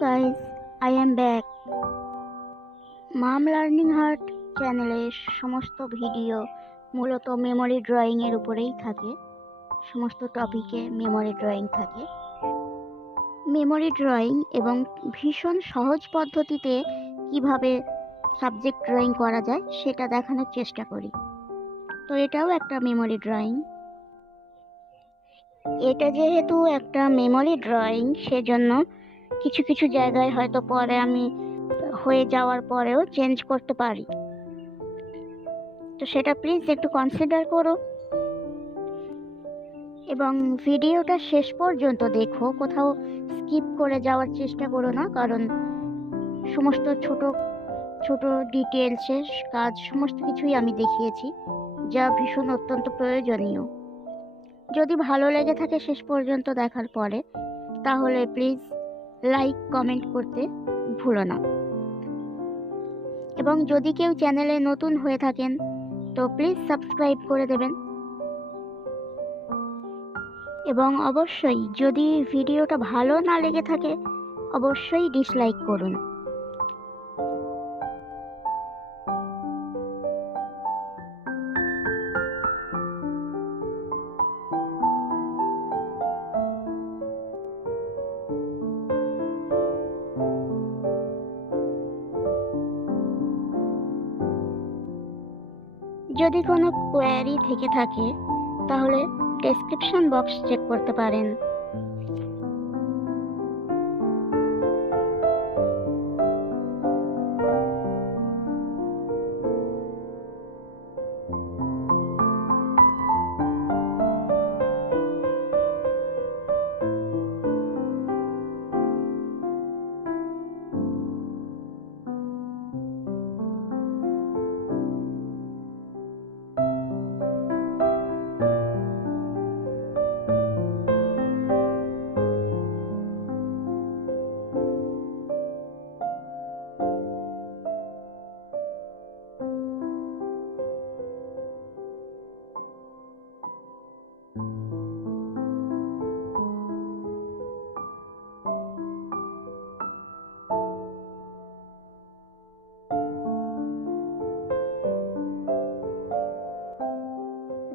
guys, I am back. Mam learning heart চ্যানেলের সমস্ত ভিডিও মূলত মেমোরি ড্রয়িং এর উপরেই থাকে। সমস্ত টপিকে মেমোরি ড্রয়িং থাকে। মেমোরি ড্রয়িং এবং ভীষণ সহজ পদ্ধতিতে কিভাবে সাবজেক্ট ড্রয়িং করা যায় সেটা দেখানোর চেষ্টা করি। তো এটাও একটা মেমোরি ড্রয়িং। এটা যেহেতু একটা মেমোরি ড্রয়িং, সেজন্য কিছু কিছু জায়গায় হয়তো পরে আমি হয়ে যাওয়ার পরেও চেঞ্জ করতে পারি। তো সেটা প্লিজ একটু কনসিডার করো এবং ভিডিওটা শেষ পর্যন্ত দেখো, কোথাও স্কিপ করে যাওয়ার চেষ্টা করো না, কারণ সমস্ত ছোট ছোট ডিটেলসের কাজ সমস্ত কিছুই আমি দেখিয়েছি, যা ভীষণ অত্যন্ত প্রয়োজনীয়। যদি ভালো লেগে থাকে শেষ পর্যন্ত দেখার পরে, তাহলে প্লিজ লাইক কমেন্ট করতে ভুলো না। এবং যদি কেউ চ্যানেলে নতুন হয়ে থাকেন তো প্লিজ সাবস্ক্রাইব করে দেবেন। এবং অবশ্যই যদি ভিডিওটা ভালো না লেগে থাকে অবশ্যই ডিসলাইক করুন। যদি কোনো কোয়ারি থেকে থাকে তাহলে ডেসক্রিপশন বক্স চেক করতে পারেন।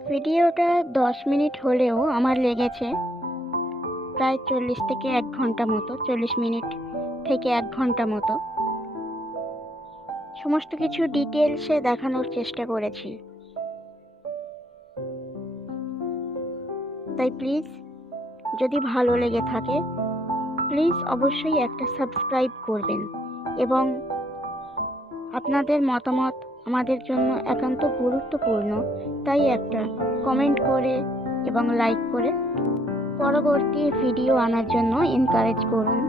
ভিডিওটা 10 মিনিট হলেও আমার লেগেছে প্রায় 40 থেকে 1 ঘন্টা মতো, 40 মিনিট থেকে 1 ঘন্টা মতো। সমস্ত কিছু ডিটেলসে দেখানোর চেষ্টা করেছি। তাই প্লিজ যদি ভালো লেগে থাকে প্লিজ অবশ্যই একটা সাবস্ক্রাইব করবেন এবং আপনাদের মতামত আমাদের জন্য একান্ত গুরুত্বপূর্ণ। তাই একটা কমেন্ট করে এবং লাইক করে পরবর্তী ভিডিও আনার জন্য এনকারেজ করুন।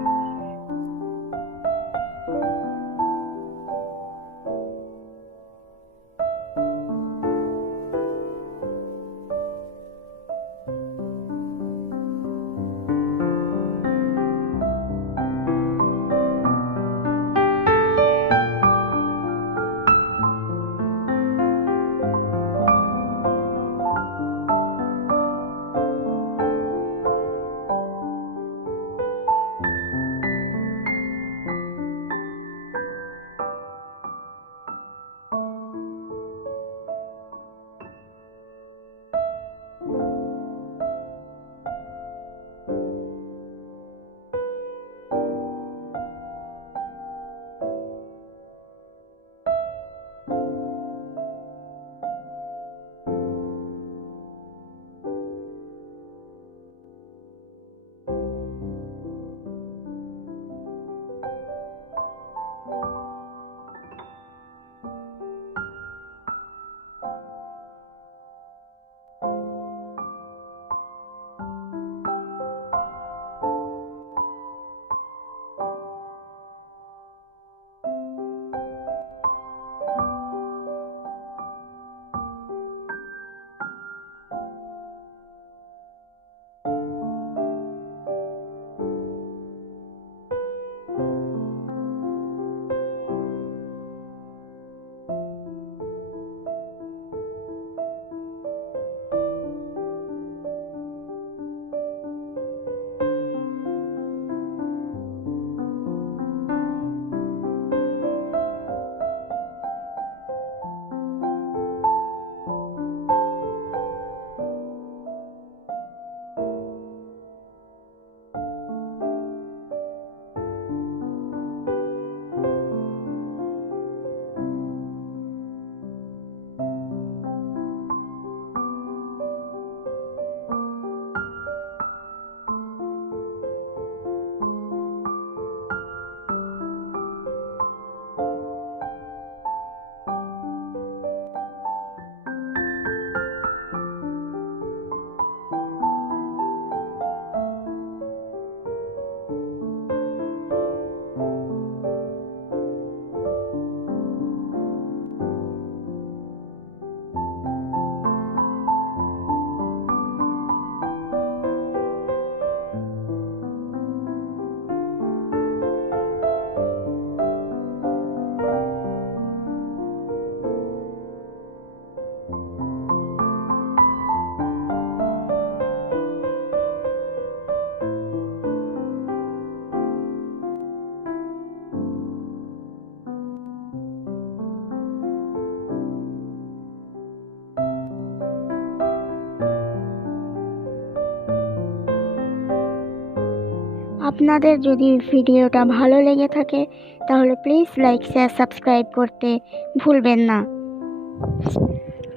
আপনাদের যদি ভিডিওটা ভালো লেগে থাকে তাহলে প্লিজ লাইক শেয়ার সাবস্ক্রাইব করতে ভুলবেন না।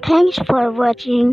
Thanks for watching.